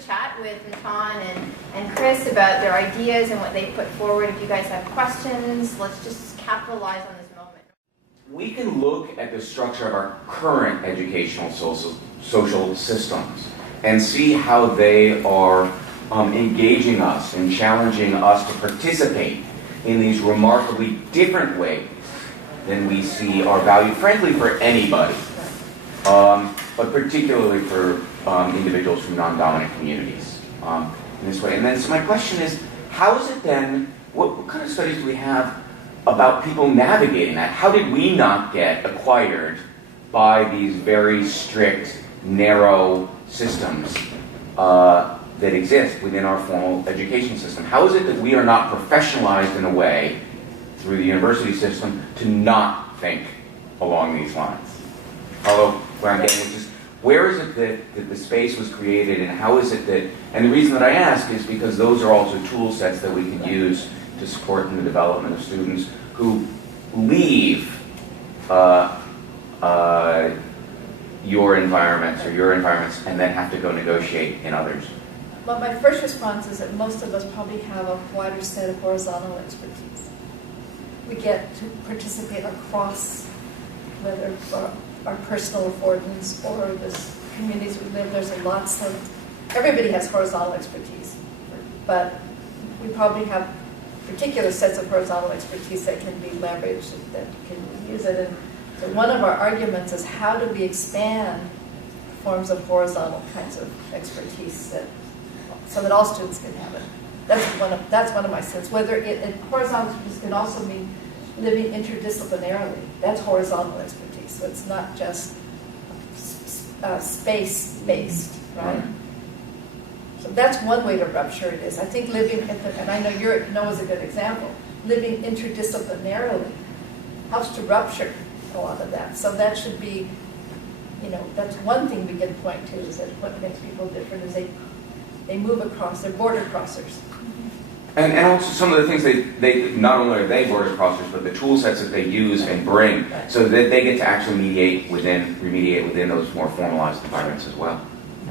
a chat with Natan and Chris about their ideas and what they put forward. If you guys have questions, let's just capitalize on this moment. We can look at the structure of our current educational social systems and see how they are engaging us and challenging us to participate in these remarkably different ways than we see are valued, frankly, for anybody, but particularly for individuals from non-dominant communities in this way. And then, so my question is, how is it then, what kind of studies do we have about people navigating that? How did we not get acquired by these very strict, narrow systems that exist within our formal education system? How is it that we are not professionalized in a way through the university system to not think along these lines? Although, where I'm getting is just, where is it that the space was created, and how is it that, and the reason that I ask is because those are also tool sets that we can use to support in the development of students who leave your environments or your environments and then have to go negotiate in others. Well, my first response is that most of us probably have a wider set of horizontal expertise. We get to participate across, whether for our personal affordance or the communities we live. There's lots of, everybody has horizontal expertise, but we probably have particular sets of horizontal expertise that can be leveraged, that can use it. And so one of our arguments is, how do we expand forms of horizontal kinds of expertise so that all students can have it? That's one of my sense. Whether horizontal expertise can also mean living interdisciplinarily. That's horizontal expertise. So it's not just space-based, right? So that's one way to rupture it is. I think living, and I know Noah's a good example, living interdisciplinarily helps to rupture a lot of that. So that should be, that's one thing we can point to, is that what makes people different is they move across, they're border crossers. And also some of the things they not only are they border crossers, but the tool sets that they use and bring, so that they get to actually remediate within those more formalized environments as well.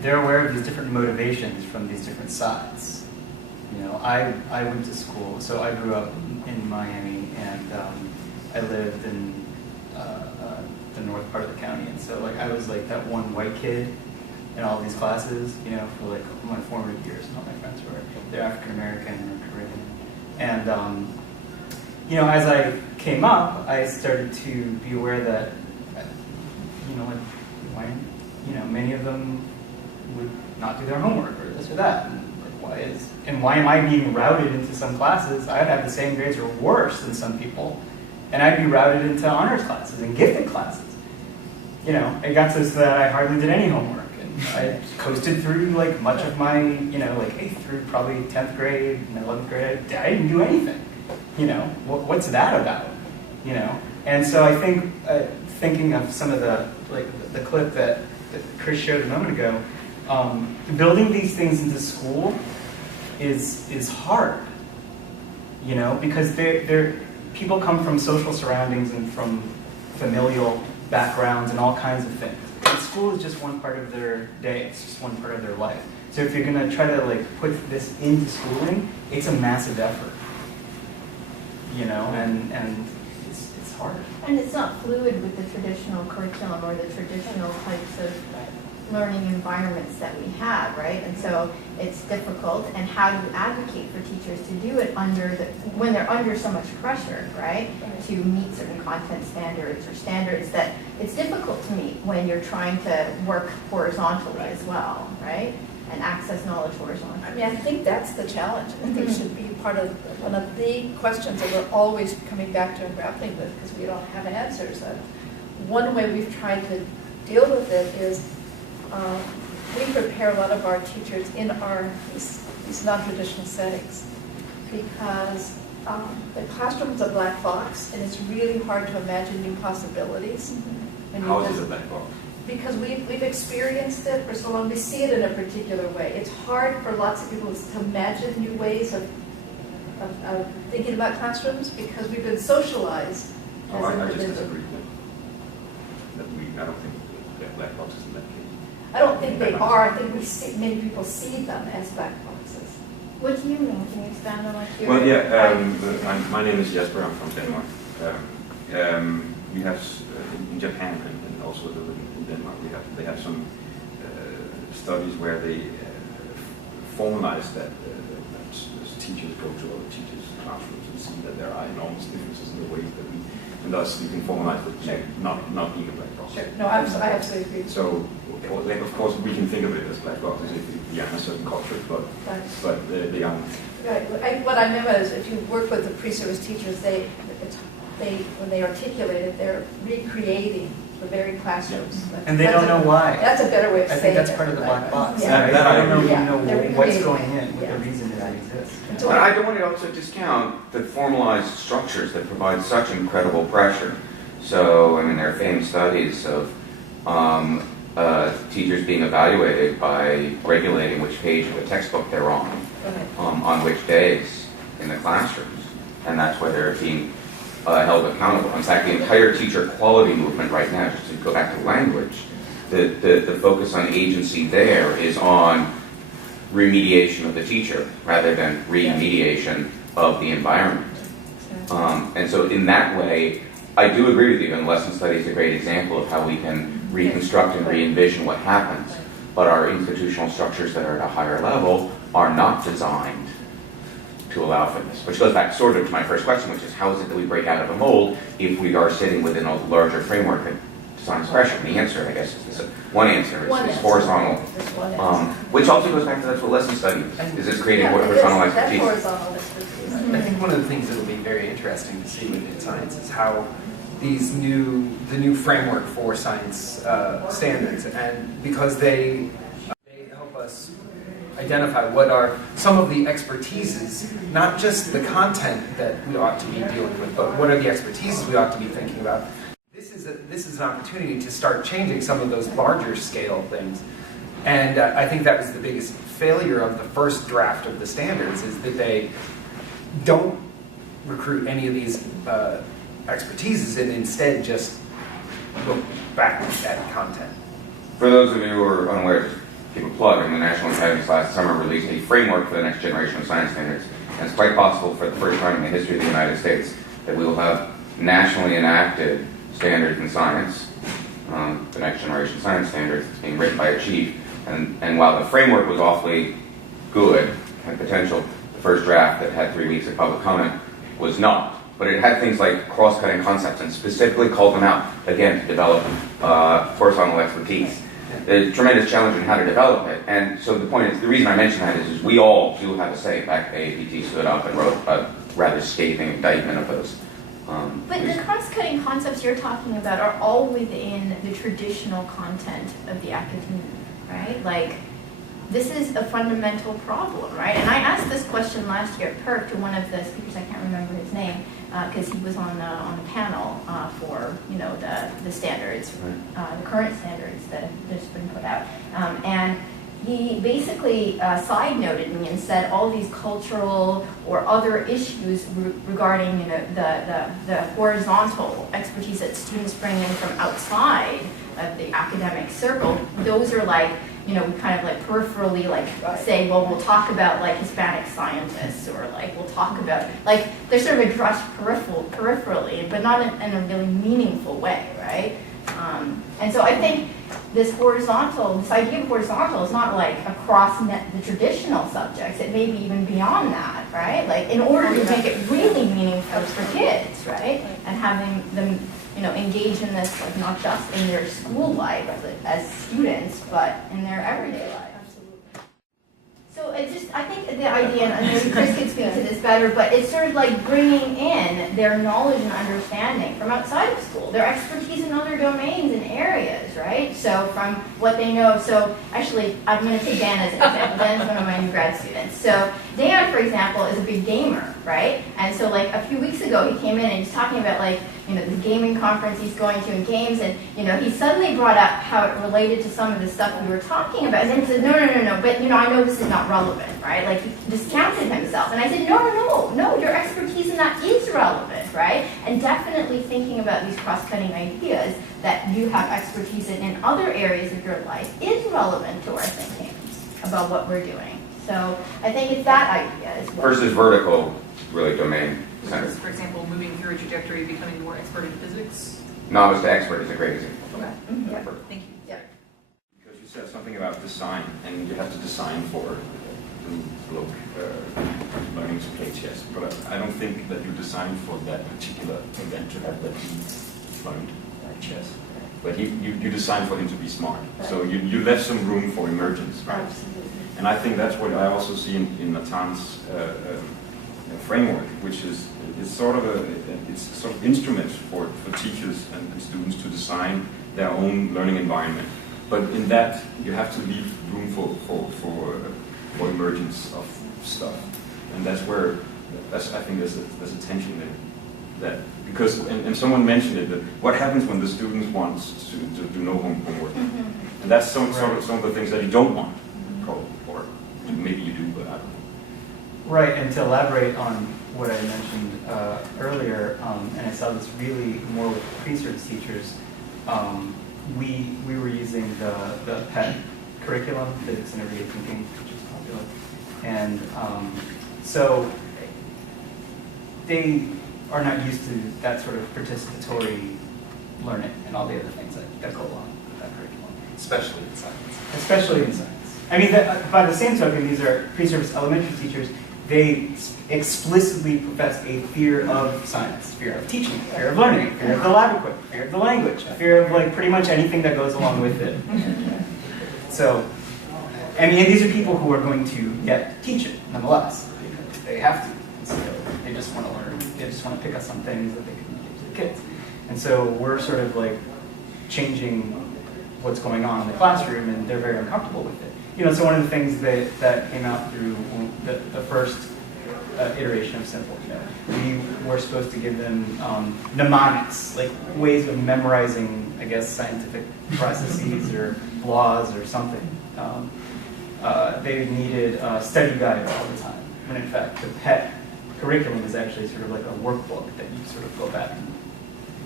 They're aware of these different motivations from these different sides. I went to school, so I grew up in Miami, and I lived in the north part of the county, and so I was that one white kid in all these classes, for my formative years, and all my friends they're African American or Caribbean, and as I came up, I started to be aware that many of them would not do their homework or this or that, and why am I being routed into some classes? I'd have the same grades or worse than some people, and I'd be routed into honors classes and gifted classes. It got so that I hardly did any homework, and I coasted through much of my 8th through probably 10th grade and 11th grade. I didn't do anything. What's that about? And so I think thinking of some of the clip that Chris showed a moment ago. Building these things into school is hard, because people come from social surroundings and from familial backgrounds and all kinds of things. And school is just one part of their day. It's just one part of their life. So if you're going to try to put this into schooling, it's a massive effort, and it's hard. And it's not fluid with the traditional curriculum or the traditional types of learning environments that we have, right? And so it's difficult. And how do you advocate for teachers to do it when they're under so much pressure, right? To meet certain content standards or standards that it's difficult to meet when you're trying to work horizontally as well, right? And access knowledge horizontally. I think that's the challenge. I think it should be part of one of the questions that we're always coming back to and grappling with, because we don't have answers. One way we've tried to deal with it is we prepare a lot of our teachers in these non-traditional settings, because the classroom's a black box, and it's really hard to imagine new possibilities. How is it a black box? Because we've experienced it for so long, we see it in a particular way. It's hard for lots of people to imagine new ways of thinking about classrooms, because we've been socialized as I individuals. just disagree with that. I don't think that black box is in that case. I don't think they are. I think many people see them as black boxes. What do you mean? Can you expand on what you're... Well, yeah, my name is Jesper, I'm from Denmark. We have, in Japan and also in Denmark, they have some studies where they formalize that teachers go to other teachers' classrooms and see that there are enormous differences in the ways that we, and thus you can formalize it not being a black box. Sure. No, I absolutely agree. So, like, of course, we can think of it as black boxes if we are in a certain culture, but they aren't. Right. What I meant is, if you work with the pre-service teachers, they when they articulate it, they're recreating the very classrooms. And they don't know why. That's a better way of saying it. I think that's part of the black box. Yeah. Right? I don't know if Yeah. you know They're what's recreating going it. in, what Yeah. the reason is it exists. So But I don't want to also discount the formalized structures that provide such incredible pressure. So, I mean, there are famous studies of teachers being evaluated by regulating which page of a textbook they're on which days in the classrooms. And that's why they're being held accountable. In fact, the entire teacher quality movement right now, just to go back to language, the focus on agency there is on remediation of the teacher rather than remediation of the environment. And so in that way, I do agree with you, and lesson study is a great example of how we can reconstruct and re-envision what happens. But our institutional structures that are at a higher level are not designed to allow for this. Which goes back sort of to my first question, which is how is it that we break out of a mold if we are sitting within a larger framework that designs pressure? And the answer, I guess, is one answer is horizontal. Just one answer. Which also goes back to that's what lesson study is. Is creating Yeah, horizontal that expertise. horizontal expertise. I think one of the things that will be very interesting to see within science is how the new framework for science standards, and because they help us identify what are some of the expertises, not just the content that we ought to be dealing with, but what are the expertises we ought to be thinking about. This is an opportunity to start changing some of those larger scale things. And I think that was the biggest failure of the first draft of the standards, is that they don't recruit any of these expertises and instead just look back at content. For those of you who are unaware, just keep a plug. In the National Academies last summer released a framework for the next generation of science standards. And it's quite possible for the first time in the history of the United States that we will have nationally enacted standards in science, the next generation science standards. It's being written by a chief. And while the framework was awfully good, had potential, the first draft that had 3 weeks of public comment was not. But it had things like cross-cutting concepts and specifically called them out, again, to develop horizontal expertise. There's a tremendous challenge in how to develop it. And so the point is, the reason I mention that is we all do have a say. In fact, AAPT stood up and wrote a rather scathing indictment of those. But the cross-cutting concepts you're talking about are all within the traditional content of the academia, right? Like, this is a fundamental problem, right? And I asked this question last year at PERC to one of the speakers, I can't remember his name, because he was on the panel for the standards, the current standards that have just been put out, and he basically side noted me and said all these cultural or other issues regarding the horizontal expertise that students bring in from outside of the academic circle. Those are like, we kind of like peripherally say, well, we'll talk about like Hispanic scientists, or like we'll talk about, like they're sort of addressed peripherally, but not in a really meaningful way, right? And so I think this idea of horizontal is not like across the traditional subjects. It may be even beyond that, right? Like in order to make it really meaningful for kids, right? And having them engage in this, like not just in their school life as students, but in their everyday life. So I think the idea, and maybe Chris could speak to this better, but it's sort of like bringing in their knowledge and understanding from outside of school, their expertise in other domains and areas, right? So from what they know. So actually, I'm going to take Dan as an example. Dan is one of my new grad students. So Dan, for example, is a big gamer, right? And so like a few weeks ago, he came in and he's talking about like, the gaming conference he's going to in games, and he suddenly brought up how it related to some of the stuff we were talking about. And then he said, no, but I know this is not relevant, right? Like he discounted himself. And I said, no, your expertise in that is relevant, right? And definitely thinking about these cross-cutting ideas that you have expertise in other areas of your life is relevant to our thinking about what we're doing. So I think it's that idea as well. Versus vertical, really domain centered. For example, moving through a trajectory, becoming more expert in physics. Novice to expert is a great example. Okay. Mhm. Yeah. Thank you. Yeah. Because you said something about design, and you have to design for learning to play chess. But I don't think that you design for that particular event to have that he learned chess. But you design for him to be smart. So you left some room for emergence, right? Absolutely. And I think that's what I also see in Matan's framework, which is it's sort of instruments for teachers and students to design their own learning environment. But in that, you have to leave room for emergence of stuff, and that's where I think there's a tension there. That because and someone mentioned it, that what happens when the students want to do no homework, and that's some of the things that you don't want, probably, or maybe you do, but I don't know. Right, and to elaborate on what I mentioned earlier, and I saw this really more with pre-service teachers, we were using the PET curriculum, Physics and Everyday Thinking, which is popular. And so they are not used to that sort of participatory learning and all the other things that go along with that curriculum. Especially in science. Especially in science. I mean, by the same token, these are pre-service elementary teachers. They explicitly profess a fear of science, fear of teaching, fear of learning, fear of the lab equipment, fear of the language, fear of like pretty much anything that goes along with it. So, I mean, and these are people who are going to yet teach it nonetheless. They have to. So they just want to learn. They just want to pick up some things that they can give to the kids. And so we're sort of like changing what's going on in the classroom, and they're very uncomfortable with it. You know, so one of the things that came out through the first iteration of Simple, you know, we were supposed to give them mnemonics, like ways of memorizing, I guess, scientific processes or laws or something. They needed a study guide all the time, when in fact the PET curriculum is actually sort of like a workbook that you sort of go back and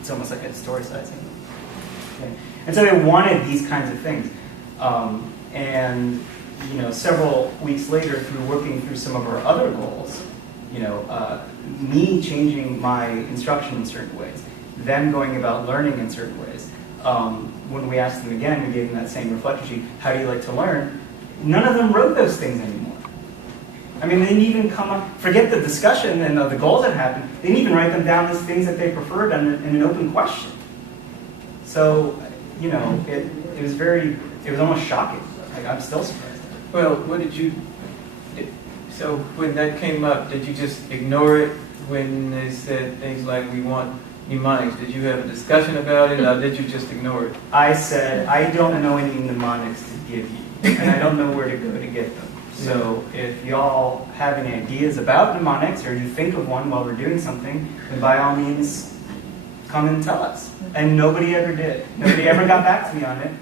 it's almost like a historicizing. Okay. And so they wanted these kinds of things. And you know, several weeks later, through working through some of our other goals, you know, me changing my instruction in certain ways, them going about learning in certain ways. When we asked them again, we gave them that same reflection sheet, how do you like to learn? None of them wrote those things anymore. I mean, they didn't even come up, forget the discussion and the goals that happened, they didn't even write them down as things that they preferred in an open question. So, you know, it was almost shocking. Like, I'm still surprised. Well, so when that came up, did you just ignore it when they said things like, we want mnemonics? Did you have a discussion about it, or did you just ignore it? I said, I don't know any mnemonics to give you, and I don't know where to go to get them. So if y'all have any ideas about mnemonics, or you think of one while we're doing something, then by all means, come and tell us. And nobody ever did. Nobody ever got back to me on it.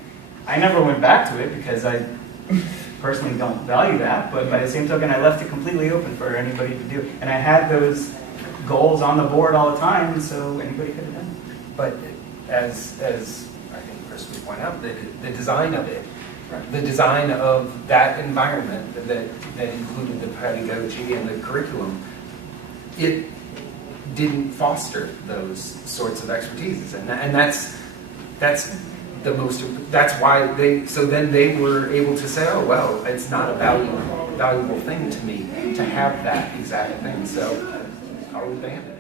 I never went back to it because I personally don't value that, but by the same token, I left it completely open for anybody to do. And I had those goals on the board all the time, so anybody could have done it. But as I think Chris would point out, the design of it, the design of that environment that included the pedagogy and the curriculum, it didn't foster those sorts of expertises, and that's the most. That's why they were able to say, oh well, it's not a valuable thing to me to have that exact thing. So I'll abandon it.